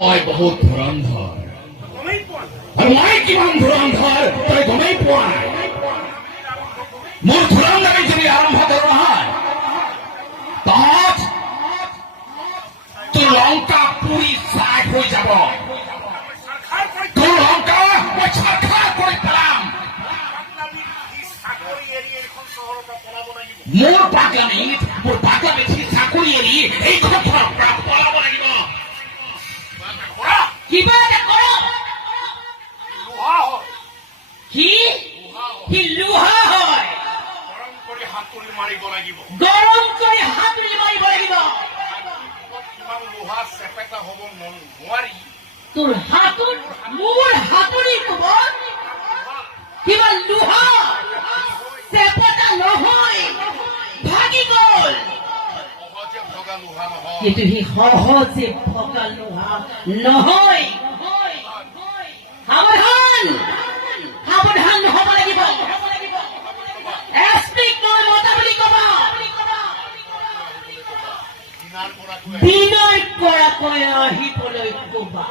মই বহুত ধুৰন্ধৰ আৰু মই কিমান ধুৰন্ধৰ তই গমেই পোৱা নাই। মোৰ ধুৰন্ধৰি যদি আৰম্ভ কৰো নহয় তহঁত তোৰ লংকা পুৰি চাই হৈ যাব। তোৰ লংকা মই চাৰখাৰ কৰি পেলাম। মোৰ পাগলামিত চাকৰি এৰি এইখন ঘৰৰ পৰা পলাব লাগিব। কিবা এটা কৰক। সি লোহা হয়। গৰম কৰি হাতুৰি মাৰিব লাগিব। লোহা চেপেটা হ'ব নোৱাৰি। তোৰ হাতুৰ মোৰ হাতুৰি কোবত কিবা লোহা চেপেটা নহয়, ভাগি গ'ল। কিন্তু সি সহজে ভগা লোহা নহয়। সাৱধান সাৱধান হ'ব লাগিব। এছপিক মই মতা বুলি ক'বা। বিনয় কৰাকৈ আহিবলৈ ক'বা।